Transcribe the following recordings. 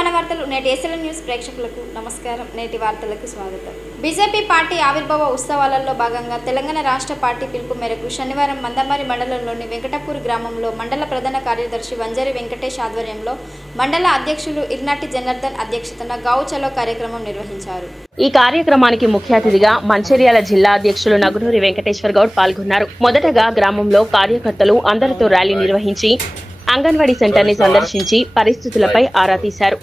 మన వార్తలు నేటి ఎస్ఎల్ఎన్ న్యూస్ ప్రేక్షకులకు నమస్కారం. నేటి వార్తలకు స్వాగతం. బీజేపీ పార్టీ ఆవిర్భావ ఉత్సవాలలో భాగంగా తెలంగాణ రాష్ట్ర పార్టీ పిలుపు మేరకు శనివారం మందమరి మండలంలోని వెంకటపూర్ గ్రామంలో మండల ప్రధాన కార్యదర్శి వంజరి వెంకటేష్ ఆధ్వర్యంలో మండల అధ్యక్షులు ఇర్నాటి జనార్దన్ అధ్యక్షతన గావ్ చలో కార్యక్రమం నిర్వహించారు. ఈ కార్యక్రమానికి ముఖ్య అతిథిగా మంచిర్యాల జిల్లా అధ్యక్షులు నగునూరి వెంకటేశ్వర్ గౌడ్ పాల్గొన్నారు. మొదటగా గ్రామంలో కార్యకర్తలు అందరితో ర్యాలీ నిర్వహించి అంగన్వాడీ సెంటర్ ని సందర్శించి పరిస్థితులపై ఆరా తీశారు.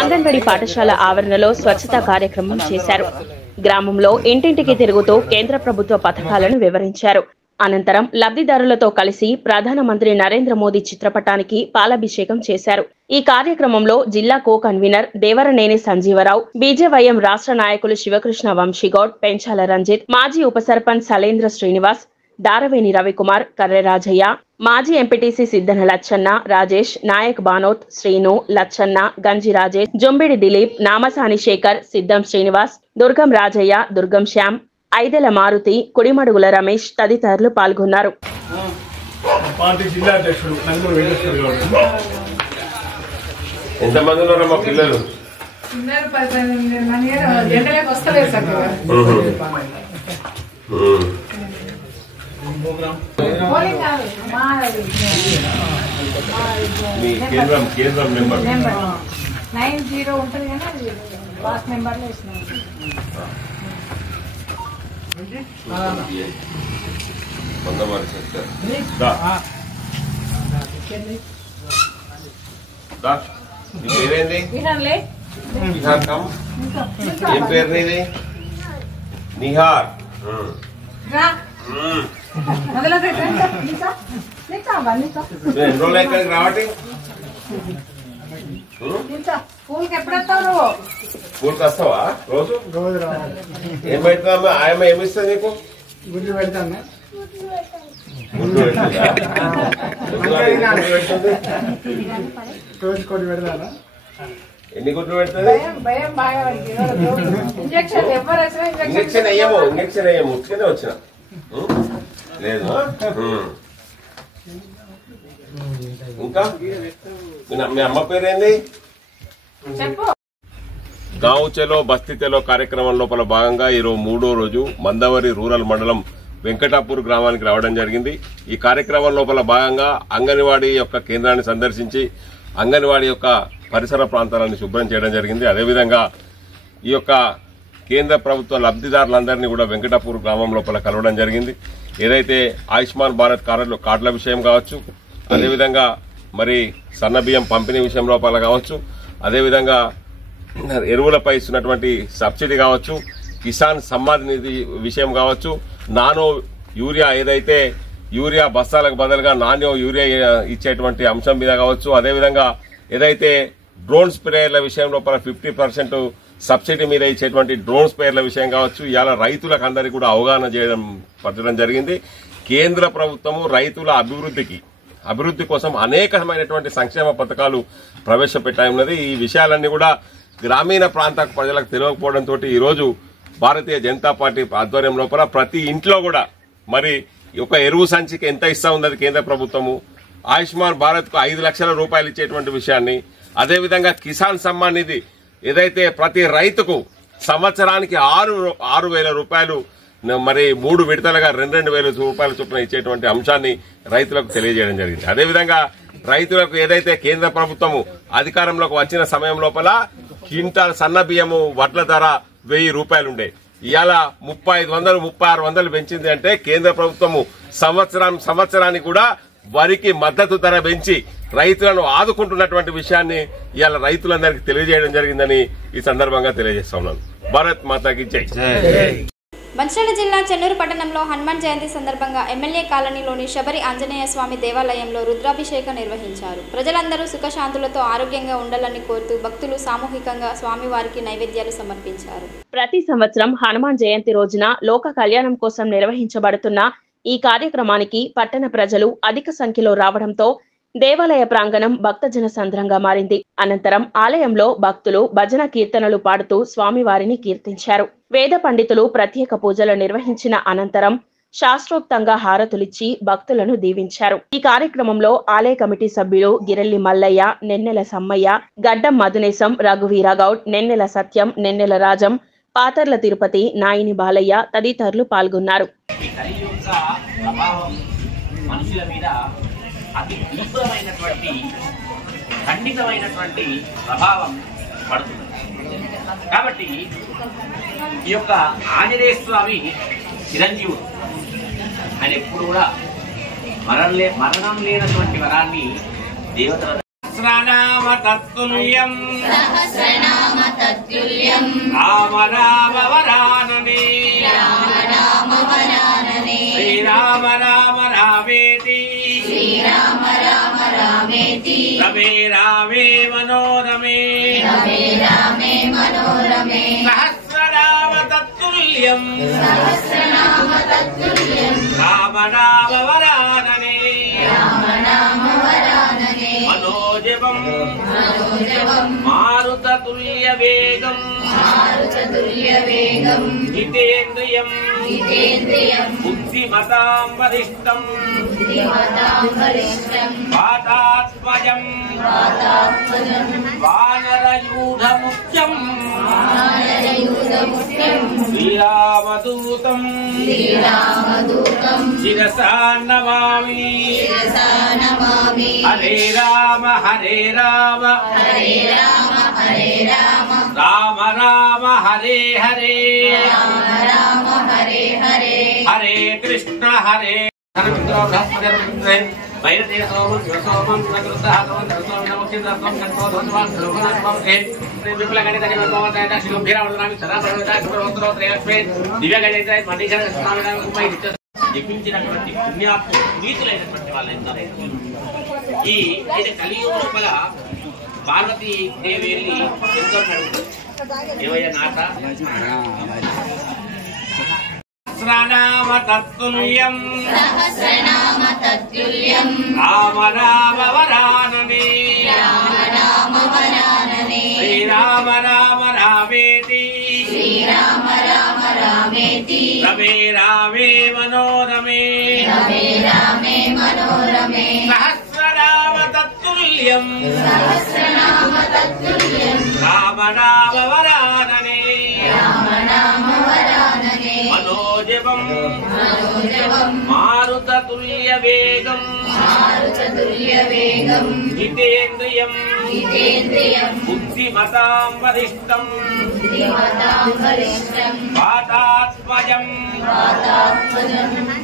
అంగన్వాడీ పాఠశాల ఆవరణలో స్వచ్ఛతా కార్యక్రమం చేశారు. గ్రామంలో ఇంటింటికి తిరుగుతూ కేంద్ర ప్రభుత్వ పథకాలను వివరించారు. అనంతరం లబ్ధిదారులతో కలిసి ప్రధానమంత్రి నరేంద్ర మోదీ చిత్రపటానికి పాలాభిషేకం చేశారు. ఈ కార్యక్రమంలో జిల్లా co convener Devaraneni Sanjeeva Rao, BJYM రాష్ట్ర నాయకులు శివకృష్ణ వంశీగౌడ్, పెంచాల రంజిత్, మాజీ ఉప సర్పంచ్ సలేంద్ర శ్రీనివాస్, దారవేణి రవికుమార్, కర్రె రాజయ్య, మాజీ ఎంపీటీసీ సిద్దన లచ్చన్న, రాజేష్, నాయక్ బానోత్, శ్రీను, లచ్చన్న, గంజి రాజేష్, జొంబిడి దిలీప్, నామసాని శేఖర్, సిద్దం శ్రీనివాస్, దుర్గం రాజయ్య, దుర్గం శ్యామ్, ఐదెల మారుతి, కుడిమడుగుల రమేష్ తదితరులు పాల్గొన్నారు. కేంద్రం మెంబర్ 90 ఉంటుంది కానీ లాస్ట్ మెంబర్లో ఇస్తున్నాం. ఏం పేరు నీది? నిహార్. ఎన్ని ఎక్కడికి రావటి? స్కూల్కి ఎప్పుడు వస్తావు నువ్వు? స్కూల్కి వస్తావా? రోజు ఏం పెడతా? ఆయమ్మ ఏమిస్తుంది నీకు? గుడ్లు పెడతాను. గుడ్లు పెడుతుందా? రోజు కోటి పెడతాను. ఎన్ని గుడ్లు పెడుతుంది? భయం బాగా ఇంజక్షన్ ఎవరు వచ్చినా ఇంజక్షన్ అయ్యాము ఉట్టుగానే వచ్చిన లేదు. ఇంకా మీ అమ్మ పేరేంది? చెప్పు. గావ్ చలో బస్తీ చలో కార్యక్రమం లోపల భాగంగా ఈరోజు 3వ రోజు మందవరి రూరల్ మండలం వెంకటాపూర్ గ్రామానికి రావడం జరిగింది. ఈ కార్యక్రమం లోపల భాగంగా అంగన్వాడీ యొక్క కేంద్రాన్ని సందర్శించి అంగన్వాడీ యొక్క పరిసర ప్రాంతాలను శుభ్రం చేయడం జరిగింది. అదేవిధంగా ఈ యొక్క కేంద్ర ప్రభుత్వ లబ్ధిదారులందరినీ కూడా వెంకటాపూర్ గ్రామం లోపల కలవడం జరిగింది. ఏదైతే ఆయుష్మాన్ భారత్ కార్డుల విషయం కావచ్చు, అదేవిధంగా మరి సన్నబియ్యం పంపిణీ విషయం లోపల కావచ్చు, అదేవిధంగా ఎరువులపై ఇస్తున్నటువంటి సబ్సిడీ కావచ్చు, కిసాన్ సమ్మాన్ నిధి విషయం కావచ్చు, నానో యూరియా ఏదైతే యూరియా బస్తాలకు బదులుగా నానో యూరియా ఇచ్చేటువంటి అంశం మీద కావచ్చు, అదేవిధంగా ఏదైతే డ్రోన్ స్ప్రేయర్ల విషయం లోపల 50% సబ్సిడీ మీద ఇచ్చేటువంటి డ్రోన్ స్ప్రేయర్ల విషయం కావచ్చు, ఇవాళ రైతులకు అందరికీ కూడా అవగాహన పరచడం జరిగింది. కేంద్ర ప్రభుత్వము రైతుల అభివృద్ధి కోసం అనేకమైనటువంటి సంక్షేమ పథకాలు ప్రవేశపెట్టాయి. ఈ విషయాలన్నీ కూడా గ్రామీణ ప్రాంత ప్రజలకు తెలియకపోవడంతో ఈరోజు భారతీయ జనతా పార్టీ ఆధ్వర్యం లోపల ప్రతి ఇంట్లో కూడా మరి ఒక ఎరువు సంచికి ఎంత ఇస్తా ఉన్నది కేంద్ర ప్రభుత్వము, ఆయుష్మాన్ భారత్ కు 5 లక్షల రూపాయలు ఇచ్చేటువంటి విషయాన్ని, అదేవిధంగా కిసాన్ సమ్మాన్ నిధి ఏదైతే ప్రతి రైతుకు సంవత్సరానికి 6,000 రూపాయలు మరి 3 విడతలుగా 2,000 రూపాయల చొప్పున ఇచ్చేటువంటి అంశాన్ని రైతులకు తెలియజేయడం జరిగింది. అదేవిధంగా రైతులకు ఏదైతే కేంద్ర ప్రభుత్వము అధికారంలోకి వచ్చిన సమయం లోపల క్వింటాల్ సన్న బియ్యము వడ్ల ధర 1,000 రూపాయలు ఉండే, ఇవాళ 3,500 3,600 పెంచింది. అంటే కేంద్ర ప్రభుత్వము సంవత్సరానికి కూడా వరికి మద్దతు ధర పెంచి రైతులను ఆదుకుంటున్నటువంటి విషయాన్ని ఇవాళ రైతులందరికీ తెలియజేయడం జరిగిందని ఈ సందర్భంగా తెలియజేస్తా ఉన్నాను. భారత్ మాతాకి జై. మంచిర్యాల జిల్లా చెన్నూరు పట్టణంలో హనుమాన్ జయంతి సందర్భంగా ఎమ్మెల్యే కాలనీలోని శబరి ఆంజనేయ స్వామి దేవాలయంలో రుద్రాభిషేకం నిర్వహించారు. ప్రజలందరూ సుఖశాంతులతో ఆరోగ్యంగా ఉండాలని కోరుతూ భక్తులు సామూహికంగా స్వామివారికి నైవేద్యాలు సమర్పించారు. ప్రతి సంవత్సరం హనుమాన్ జయంతి రోజున లోక కళ్యాణం కోసం నిర్వహించబడుతున్న ఈ కార్యక్రమానికి పట్టణ ప్రజలు అధిక సంఖ్యలో రావడంతో దేవాలయ ప్రాంగణం భక్తజన సంద్రంగా మారింది. అనంతరం ఆలయంలో భక్తులు భజన కీర్తనలు పాడుతూ స్వామివారిని కీర్తించారు. వేద పండితులు ప్రత్యేక పూజలు నిర్వహించిన అనంతరం శాస్త్రోక్తంగా హారతులిచ్చి భక్తులను దీవించారు. ఈ కార్యక్రమంలో ఆలయ కమిటీ సభ్యులు గిరెల్లి మల్లయ్య, నెన్నెల సమ్మయ్య, గడ్డం మధునేశం, రఘువీరగౌడ్, నెన్నెల సత్యం, నెన్నెల రాజం, పాతర్ల తిరుపతి, నాయిని బాలయ్య తదితరులు పాల్గొన్నారు. మనుషుల మీద అతి తీవ్రమైనటువంటి ఖండితమైనటువంటి ప్రభావం పడుతుంది. కాబట్టి ఈ యొక్క ఆంజనేయ స్వామి చిరంజీవుడు, ఆయన ఎప్పుడు కూడా మరణం లేనటువంటి వరాన్ని దేవతల సహస్రనామ తత్తుల్యం రామ రామ వరాననే శ్రీరామ రామ రామేతి రమే రామే మనోరమే సహస్రనామ తత్తుల్యం రామ రామ వరాననే మనోజవం మారుతతుల్య వేగం జితేంద్రియం బుద్ధిమతాం వరిష్టం వాతాత్మజం వానరయూఢముఖ్యం శ్రీరామదూతం శిరసా నమామి హరే రామ రామ రామ హరే హరే హరే కృష్ణ హరే జపించినటువంటి పుణ్యాత్ములైనటువంటి వాళ్ళు ఎందరైనా ఈ కలియుగ లోపల పార్వతీ దేవి వెళ్ళి ఎంతో ఏవయ్యా నాట సహస్రనామ తత్తుల్యం రామ రామ వరాననే శ్రీరామ రామ రామేతి రమే రామే మనోరమే సహస్రనామ తత్తుల్యం రామ రామ వరాననే మనోజవం మారుతతుల్య వేగం జితేంద్రియం బుద్ధిమతాం వరిష్టం వాతాత్మజం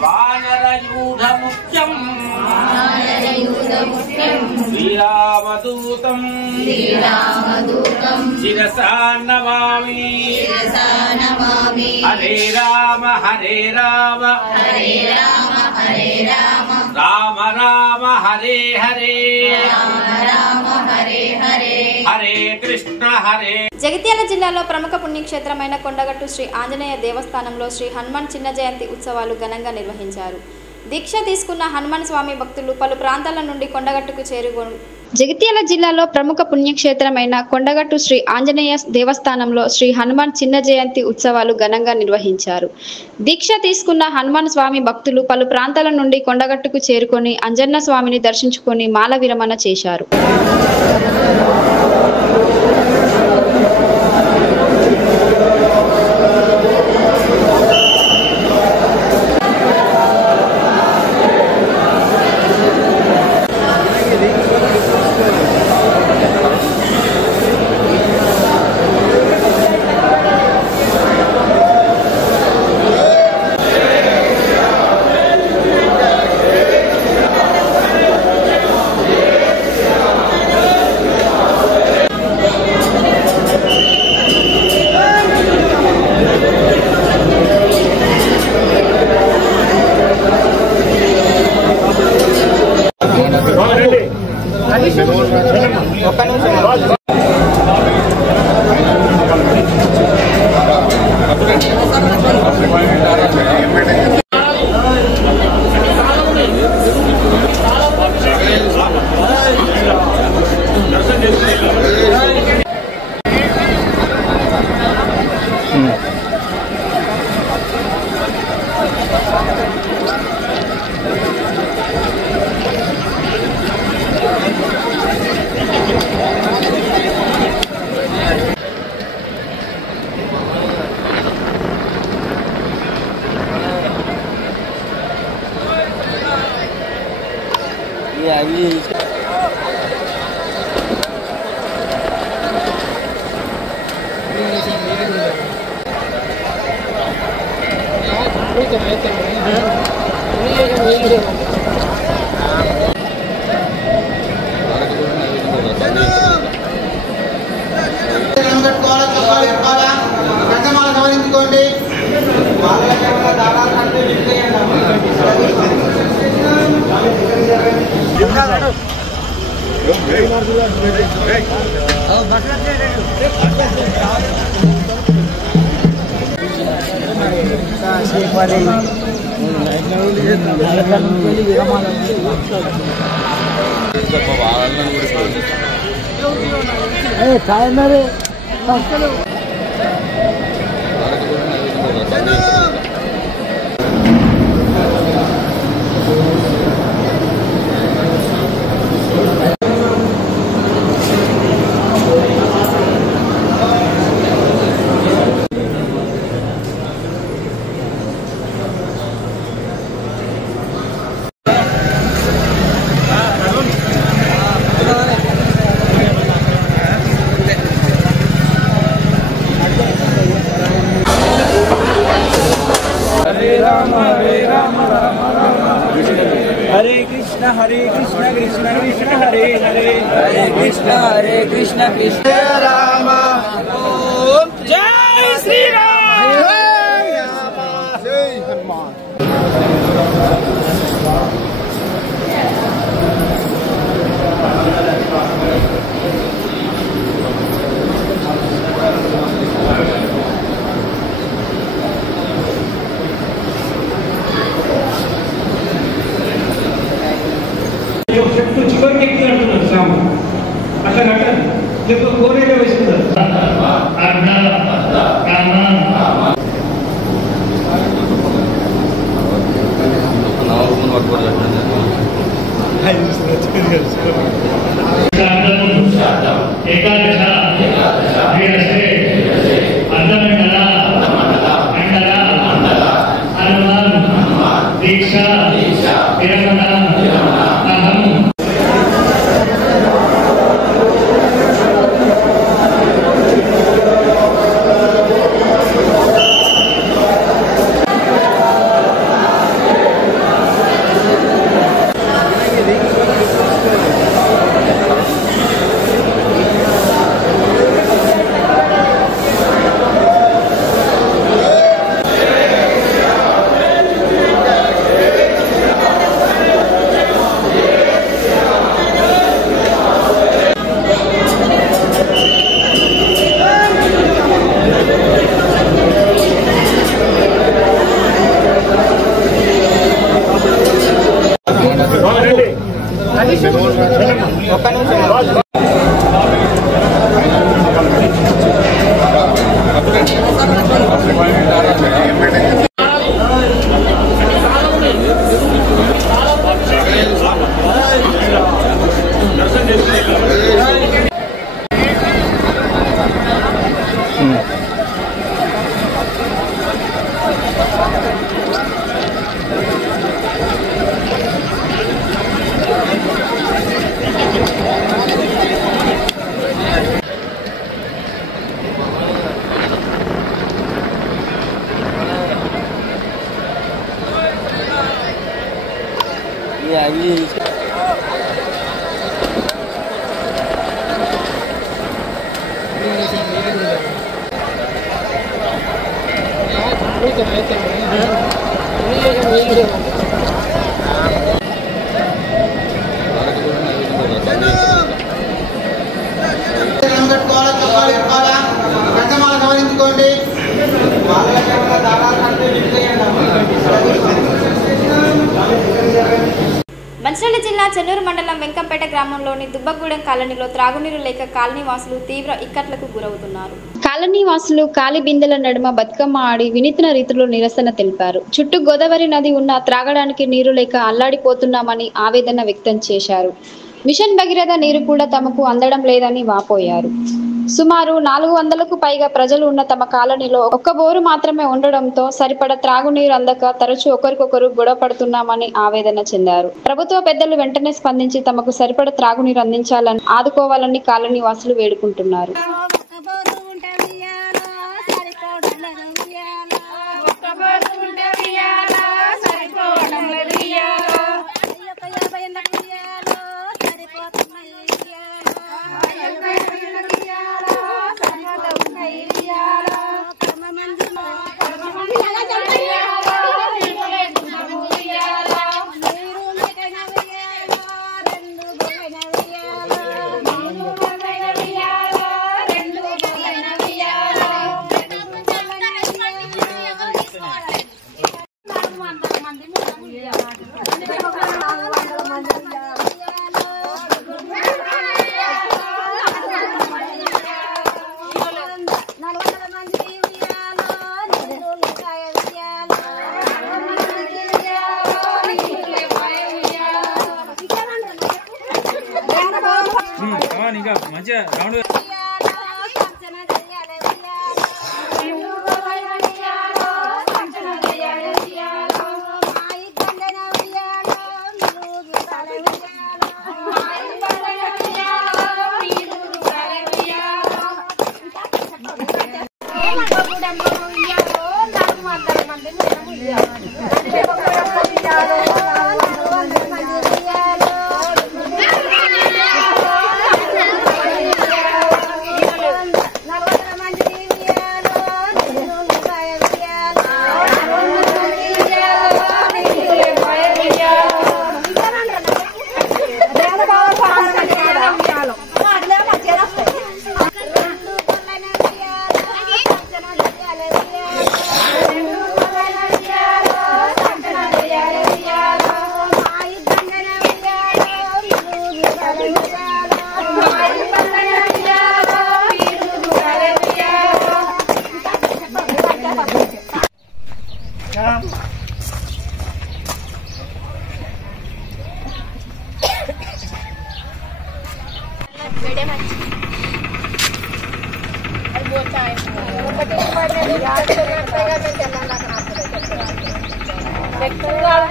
వానరయూఢముఖ్యం శ్రీరామదూతం శిరసా నమామి హరే రామ రామ రామ హరే హరే హరే కృష్ణ హరే. జగిత్యాల జిల్లాలో ప్రముఖ పుణ్యక్షేత్రమైన కొండగట్టు శ్రీ ఆంజనేయ దేవస్థానంలో శ్రీ హనుమాన్ చిన్న జయంతి ఉత్సవాలు ఘనంగా నిర్వహించారు. దీక్ష తీసుకున్న హనుమాన్ స్వామి భక్తులు పలు ప్రాంతాల నుండి కొండగట్టుకు చేరుకొని జగిత్యాల జిల్లాలో ప్రముఖ పుణ్యక్షేత్రమైన కొండగట్టు శ్రీ ఆంజనేయ దేవస్థానంలో శ్రీ హనుమాన్ చిన్న జయంతి ఉత్సవాలు ఘనంగా నిర్వహించారు. దీక్ష తీసుకున్న హనుమాన్ స్వామి భక్తులు పలు ప్రాంతాల నుండి కొండగట్టుకు చేరుకొని అంజన్న స్వామిని దర్శించుకొని మాల విరమణ చేశారు. Hare Krishna Krishna Krishna Hare Hare Hare Krishna Krishna Rama Om Jai Shri Ram Jai Hanuman చెట్టు చివరికి ఎక్కి అంటున్నారు సాము అట్లా కట్టారు లేకపోతే కోరేగా వేసుకున్నారు దీక్ష విరమణ మంచిర్యాల జిల్లా చెన్నూరు మండలం వెంకంపేట గ్రామంలోని దుబ్బగూడెం కాలనీలో త్రాగునీరు లేక కాలనీ వాసులు తీవ్ర ఇక్కట్లకు గురవుతున్నారు. కాలనీ వాసులు కాలి బిందెల నడుమ బతుకమ్మ ఆడి వినూత్న రీతిలో నిరసన తెలిపారు. చుట్టూ గోదావరి నది ఉన్న త్రాగడానికి నీరు లేక అల్లాడిపోతున్నామని ఆవేదన వ్యక్తం చేశారు. మిషన్ భగీరథ నీరు కూడా తమకు అందడం లేదని వాపోయారు. సుమారు 400కు పైగా ప్రజలు ఉన్న తమ కాలనీలో ఒక్క బోరు మాత్రమే ఉండడంతో సరిపడ త్రాగునీరు అందక తరచూ ఒకరికొకరు గొడవ పడుతున్నామని ఆవేదన చెందారు. ప్రభుత్వ పెద్దలు వెంటనే స్పందించి తమకు సరిపడ త్రాగునీరు అందించాలని ఆదుకోవాలని కాలనీ వాసులు వేడుకుంటున్నారు. సరిపోవడం లేదు.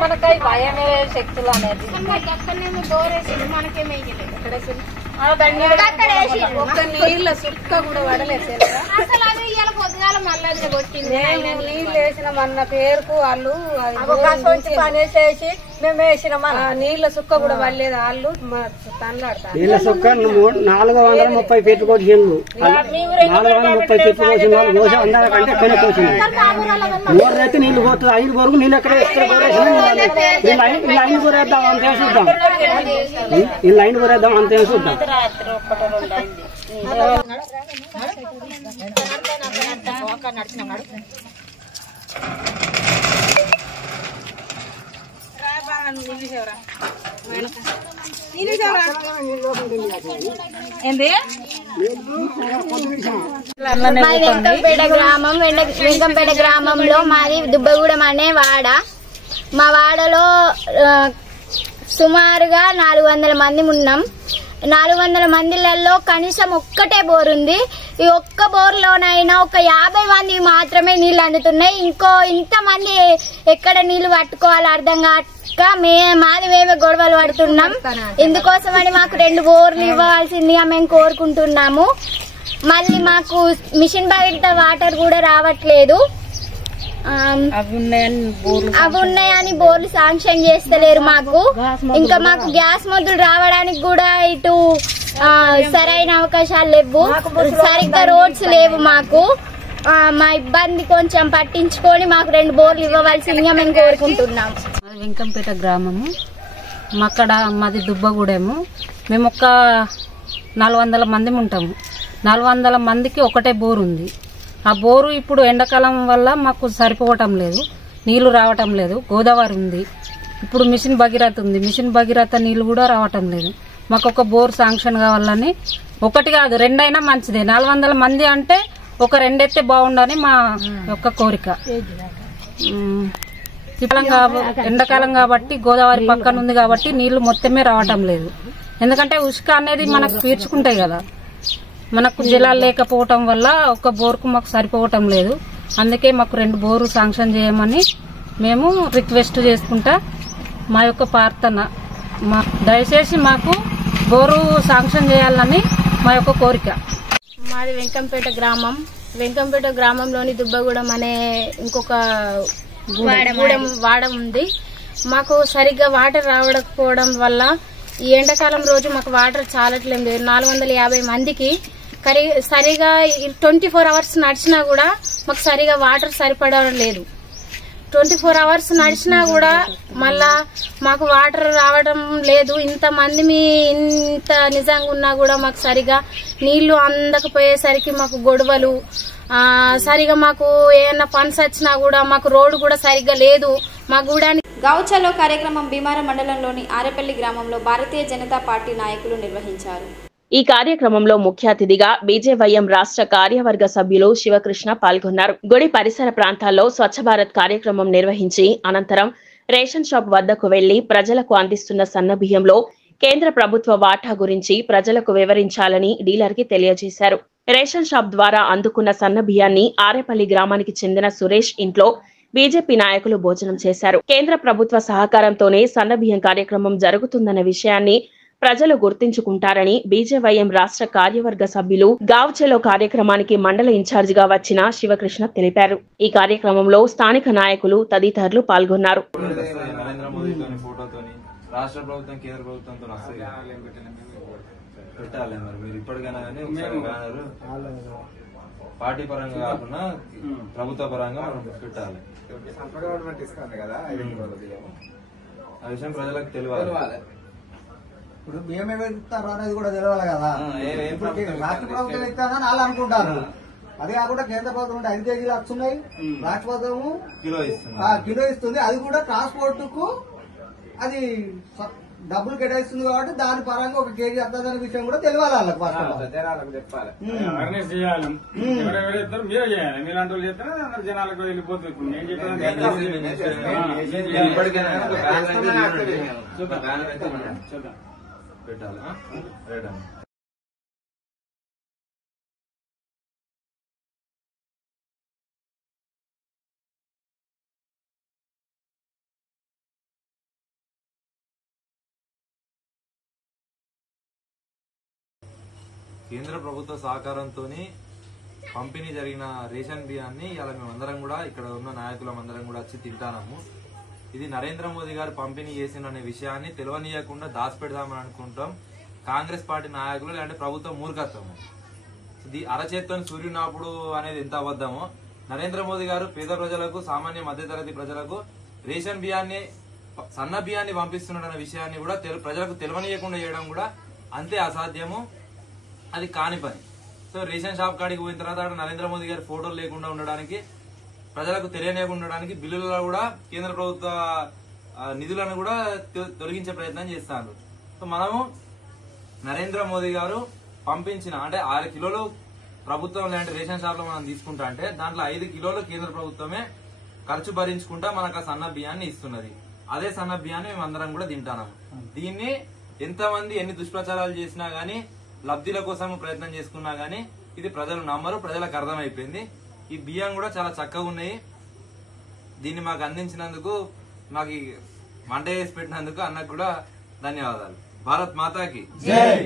మనకి భయమే శక్తులు అనేది ఒక్క నీళ్ళ సుక్క కూడా పడలేదు నీళ్ళు వేసిన మన పేరుకు వాళ్ళు పనేసేసి మేము వేసిన నీళ్ళ సుక్క కూడా పడలేదు వాళ్ళు తనలాడతారు. నీళ్ళ సుక్క 430 ఫీట్లు కోసిండ్రు. 430 ఫీట్లు కోసిన వాళ్ళు కోసి అందరికంటే ఎక్కువనే కోసింది. బోర్లు అయితే నీళ్లు పోతుంది. 5 వరకు నీళ్ళు ఎక్కడ లైన్ కూరేద్దాం అంతే చూద్దాం. ఈ లైన్ కూరేద్దాం అంతే చూద్దాం. వెంకంపేట గ్రామంలో మాది దుబ్బగూడెం అనే వాడ. మా వాడలో సుమారుగా 400 మంది ఉన్నాం. 400 మందిలలో కనీసం ఒక్కటే బోర్ ఉంది. ఈ ఒక్క బోర్లోనైనా ఒక 50 మంది మాత్రమే నీళ్లు అందుతున్నాయి. ఇంతమంది ఎక్కడ నీళ్లు పట్టుకోవాలో అర్థం కాక మాది మేమే గొడవలు పడుతున్నాం. ఇందుకోసమని మాకు 2 బోర్లు ఇవ్వాల్సిందిగా మేము కోరుకుంటున్నాము. మళ్ళీ మాకు మిషన్ భగీరథ వాటర్ కూడా రావట్లేదు. అవి ఉన్నాయని బోర్లు శాంక్షన్ చేస్తలేరు మాకు. ఇంకా మాకు గ్యాస్ మొదలు రావడానికి కూడా ఇటు సరైన అవకాశాలు లేవు. సరిగ్గా రోడ్స్ లేవు మాకు. మా ఇబ్బంది కొంచెం పట్టించుకొని మాకు 2 బోర్లు ఇవ్వవలసిందిగా మేము కోరుకుంటున్నాం. వెంకంపేట గ్రామము, అక్కడ మాది దుబ్బగూడెము. మేము ఒక 400 మంది ఉంటాము. 400 మందికి ఒకటే బోరు ఉంది. ఆ బోరు ఇప్పుడు ఎండాకాలం వల్ల మాకు సరిపోవటం లేదు, నీళ్లు రావటం లేదు. గోదావరి ఉంది, ఇప్పుడు మిషన్ భగీరథ ఉంది. మిషన్ భగీరథ నీళ్లు కూడా రావటం లేదు. మాకు ఒక బోర్ శాంక్షన్ కావాలని, ఒకటి కాదు 2 అయినా మంచిదే. 400 మంది అంటే ఒక 2 ఎత్తే బాగుండని మా యొక్క కోరిక. ఎండాకాలం కాబట్టి గోదావరి పక్కన ఉంది కాబట్టి నీళ్లు మొత్తమే రావటం లేదు. ఎందుకంటే ఉష్క అనేది మనకు పీల్చుకుంటాయి కదా. మనకు జలాలు లేకపోవటం వల్ల ఒక బోర్కు మాకు సరిపోవటం లేదు. అందుకే మాకు 2 బోరు శాంక్షన్ చేయమని మేము రిక్వెస్ట్ చేసుకుంటా. మా యొక్క ప్రార్థన, దయచేసి మాకు బోరు శాంక్షన్ చేయాలని మా యొక్క కోరిక. మాది వెంకంపేట గ్రామం. వెంకంపేట గ్రామంలోని దుబ్బగూడెం అనే ఇంకొక వాడ ఉంది. మాకు సరిగ్గా వాటర్ రావకపోవడం వల్ల ఈ ఎండాకాలం రోజు మాకు వాటర్ చాలట్లేదు. 450 మందికి సరిగా 24 అవర్స్ నడిచినా కూడా మాకు సరిగా వాటర్ సరిపడడం లేదు. 24 అవర్స్ నడిచినా కూడా మళ్ళా మాకు వాటర్ రావడం లేదు. ఇంతమంది ఇంత నిజంగా ఉన్నా కూడా మాకు సరిగా నీళ్లు అందకపోయేసరికి మాకు గొడవలు. సరిగా మాకు ఏమన్నా పన్స్ వచ్చినా కూడా మాకు రోడ్డు కూడా సరిగ్గా లేదు. మా గూడానికి గౌచలో కార్యక్రమం భీమారం మండలంలోని ఆరేపల్లి గ్రామంలో భారతీయ జనతా పార్టీ నాయకులు నిర్వహించారు. ఈ కార్యక్రమంలో ముఖ్య అతిథిగా బీజేవైఎం రాష్ట్ర కార్యవర్గ సభ్యులు శివకృష్ణ పాల్గొన్నారు. గుడి పరిసర ప్రాంతాల్లో స్వచ్ఛ భారత్ కార్యక్రమం నిర్వహించి అనంతరం రేషన్ షాప్ వద్దకు వెళ్లి ప్రజలకు అందిస్తున్న సన్నబియ్యంలో కేంద్ర ప్రభుత్వ వాటా గురించి ప్రజలకు వివరించాలని డీలర్ కి తెలియజేశారు. రేషన్ షాప్ ద్వారా అందుకున్న సన్నబియ్యాన్ని ఆరేపల్లి గ్రామానికి చెందిన సురేష్ ఇంట్లో బీజేపీ నాయకులు భోజనం చేశారు. కేంద్ర ప్రభుత్వ సహకారంతోనే సన్నబియ్యం కార్యక్రమం జరుగుతుందన్న విషయాన్ని ప్రజలు గుర్తించుకుంటారని బీజేవైఎం రాష్ట్ర కార్యవర్గ సభ్యులు గావ్చెలో కార్యక్రమానికి మండల ఇన్ఛార్జిగా వచ్చిన శివకృష్ణ తెలిపారు. ఈ కార్యక్రమంలో స్థానిక నాయకులు తదితరులు పాల్గొన్నారు. రాష్ట్ర ప్రభుత్వం కేంద్ర ప్రభుత్వంతో పెట్టాలి. మరి మీరు ఇప్పటికైనా కానీ పార్టీ పరంగా కాకుండా ప్రభుత్వ పరంగా మనం పెట్టాలి. ఆ విషయం ప్రజలకు తెలియాలి. ఇప్పుడు బియ్యం ఎవరు ఇస్తారు అనేది కూడా తెలియాలి కదా. రాష్ట్ర ప్రభుత్వం ఇస్తానని వాళ్ళు అనుకుంటారు. అది కాకుండా కేంద్ర ప్రభుత్వం 5 కేజీలు వస్తున్నాయి. రాష్ట్ర ప్రభుత్వము కిలో ఇస్తుంది. అది కూడా ట్రాన్స్పోర్ట్ కు అది డబ్బులు కేటాయిస్తుంది కాబట్టి దాని పరంగా 1 కేజీ వస్తుందనే విషయం కూడా తెలియాలి వాళ్ళకి. చెప్పాలి, అవేర్నెస్ చేయాలి. ఎవరెవరు చెప్తారు మీరే చేయాలి. మీలాంటి వాళ్ళు చెప్తారా అందరు జనాలకు వెళ్ళిపోతుంది. నేను చెప్పాను పెట్టాలి. కేంద్ర ప్రభుత్వ సహకారంతో పంపిణీ జరిగిన రేషన్ బియ్యాన్ని ఇలా మేమందరం కూడా ఇక్కడ ఉన్న నాయకులం అందరం కూడా వచ్చి తింటాము. ఇది నరేంద్ర మోదీ గారు పంపిణీ చేసిన అనే విషయాన్ని తెలియనీయకుండా దాచిపెడదామని అనుకుంటాం. కాంగ్రెస్ పార్టీ నాయకులు లేదంటే ప్రభుత్వం మూర్ఖత్వము. ఇది అరచేత్తో సూర్యునాపుడు అనేది ఎంత అబద్ధమో, నరేంద్ర మోదీ గారు పేద ప్రజలకు, సామాన్య మధ్యతరగతి ప్రజలకు రేషన్ బియ్యాన్ని, సన్న బియ్యాన్ని పంపిస్తున్నాడన్న విషయాన్ని కూడా ప్రజలకు తెలియనీయకుండా చేయడం కూడా అంతే అసాధ్యము, అది కాని పని. సో రేషన్ షాప్ కాడికి పోయిన తర్వాత అక్కడ నరేంద్ర మోదీ గారి ఫోటోలు లేకుండా ఉండడానికి, ప్రజలకు తెలియనియకుండా ఉండడానికి బిల్లులలో కూడా కేంద్ర ప్రభుత్వ నిధులను కూడా తొలగించే ప్రయత్నం చేస్తారు. సో మనము నరేంద్ర మోదీ గారు పంపించిన అంటే 6 కిలోలు ప్రభుత్వం లాంటి రేషన్ షాప్ లో మనం తీసుకుంటా అంటే దాంట్లో 5 కిలోలు కేంద్ర ప్రభుత్వమే ఖర్చు భరించుకుంటా మనకు ఆ సన్న బియ్యాన్ని ఇస్తున్నది. అదే సన్న బియ్యాన్ని మేము అందరం కూడా తింటాము. దీన్ని ఎంతమంది ఎన్ని దుష్ప్రచారాలు చేసినా గానీ, లబ్ధిల కోసం ప్రయత్నం చేసుకున్నా గానీ ఇది ప్రజలు నమ్మరు, ప్రజలకు అర్థమైపోయింది. ఈ బియ్యం కూడా చాలా చక్కగా ఉన్నాయి. దీన్ని మాకు అందించినందుకు, మాకు వంట చేసి పెట్టినందుకు అన్నకు కూడా ధన్యవాదాలు. భారత్ మాతాకి జై.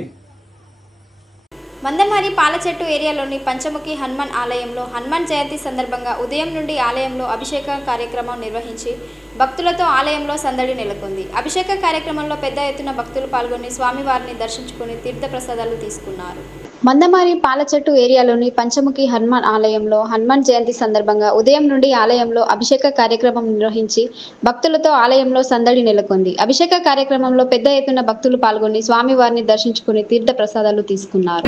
మందమారి పాలచెట్టు ఏరియాలోని పంచముఖి హనుమాన్ ఆలయంలో హనుమాన్ జయంతి సందర్భంగా ఉదయం నుండి ఆలయంలో అభిషేక కార్యక్రమం నిర్వహించి భక్తులతో ఆలయంలో సందడి నెలకొంది. అభిషేక కార్యక్రమంలో పెద్ద ఎత్తున భక్తులు పాల్గొని స్వామివారిని దర్శించుకుని తీర్థప్రసాదాలు తీసుకున్నారు. మందమారి పాలచెట్టు ఏరియాలోని పంచముఖి హనుమాన్ ఆలయంలో హనుమాన్ జయంతి సందర్భంగా ఉదయం నుండి ఆలయంలో అభిషేక కార్యక్రమం నిర్వహించి భక్తులతో ఆలయంలో సందడి నెలకొంది. అభిషేక కార్యక్రమంలో పెద్ద ఎత్తున భక్తులు పాల్గొని స్వామివారిని దర్శించుకుని తీర్థప్రసాదాలు తీసుకున్నారు.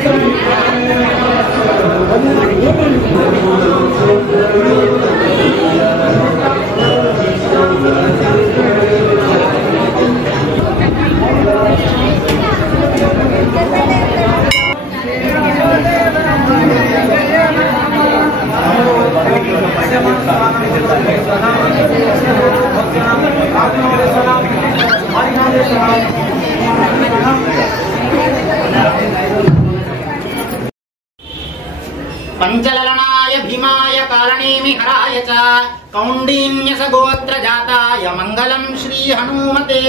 पंचललनाय भीमाय कारणेमि हराय च कौण्डिन्यस गोत्र जाताय मंगलम श्री हनुमते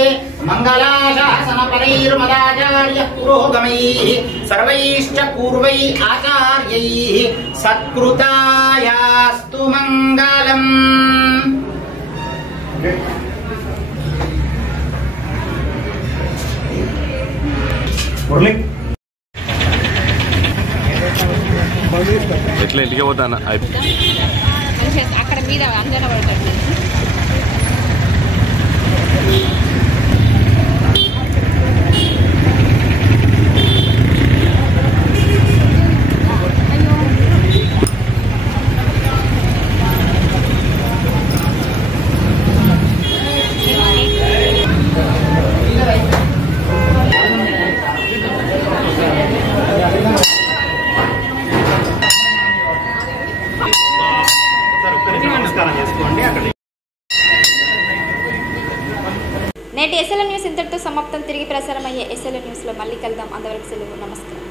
मंगलाशासन परैर्मदाचार्य पुरोगमैः सर्वैश्च पूर्वै आचार्यैः सत्कृतायास्तु मंगलम्. ఎట్లా ఇంటికి పోతాను అక్కడ మీద అందరూ పడతారు. నేటి ఎస్ఎల్ఎన్ న్యూస్ ఇంతటితో సమాప్తం. తిరిగి ప్రసారం అయ్యే ఎస్ఎల్ఎన్ న్యూస్లో మళ్ళీ కలుద్దాం. అంతవరకు సెలవు. నమస్కారం.